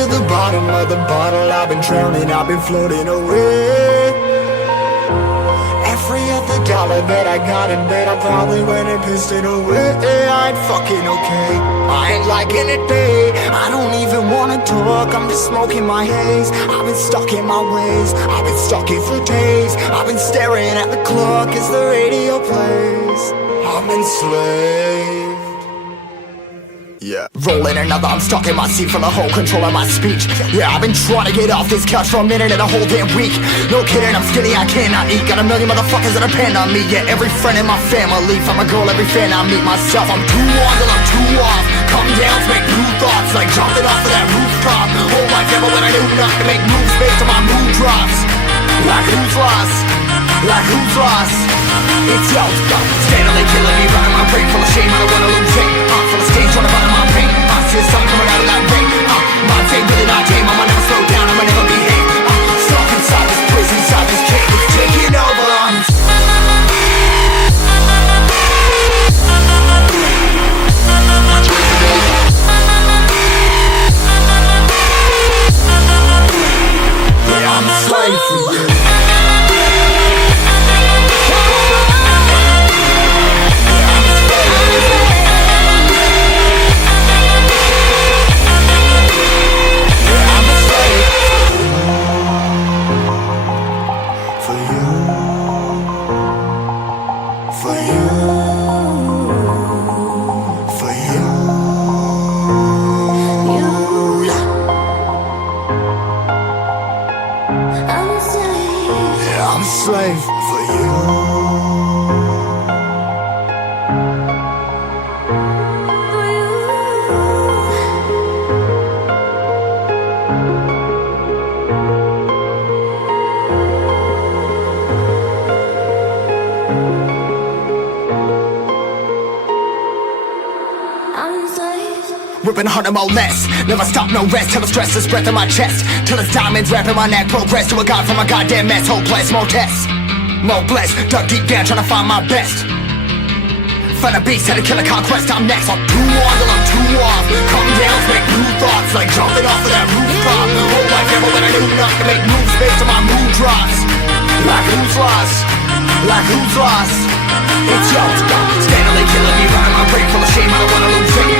to the bottom of the bottle. I've been drowning, I've been floating away. Every other dollar that I got in bed, I probably went and pissed it away. I ain't fucking okay, I ain't liking it, babe. I don't even wanna talk, I'm just smoking my haze. I've been stuck in my ways, I've been stuck here for days. I've been staring at the clock as the radio plays. I'm enslaved. Yeah. Rolling another, I'm stuck in my seat for the whole control of my speech. Yeah, I've been trying to get off this couch for a minute and a whole damn week. No kidding, I'm skinny, I cannot eat. Got a million motherfuckers that depend on me. Yeah, every friend in my family, from a girl, every fan I meet myself. I'm too on till I'm too off. Come down to make new thoughts, like jumping off of that rooftop. Whole life ever when I knew not to make moves based on my mood drops. Like who's lost? Like who's lost? It's yo, steadily killing me, running my brain full of shame. I don't wanna lose it, full of stage, trying to find my pain. See the sun coming out of that rain. My day really not tame, I'ma never slow down, I'ma never behave. Stuck inside this prison, inside this cage, it's taking over. Yeah, I'm a slave for you. I'm a slave for you. Ripping harder, more less. Never stop, no rest. Till the stress is breath in my chest. Till it's diamonds wrapping my neck. Progress to a god from a goddamn mess. Hopeless, more tests, more blessed. Dug deep down, trying to find my best. Find a beast, had to kill a conquest. I'm next. I'm too on till I'm too off. Come down, make new thoughts, like jumping off of that rooftop. Whole life ever when I knew not to make moves based on my mood drops. Like who's lost? Like who's lost? It's yo, steadily killing me, running my brain full of shame. I don't wanna lose it.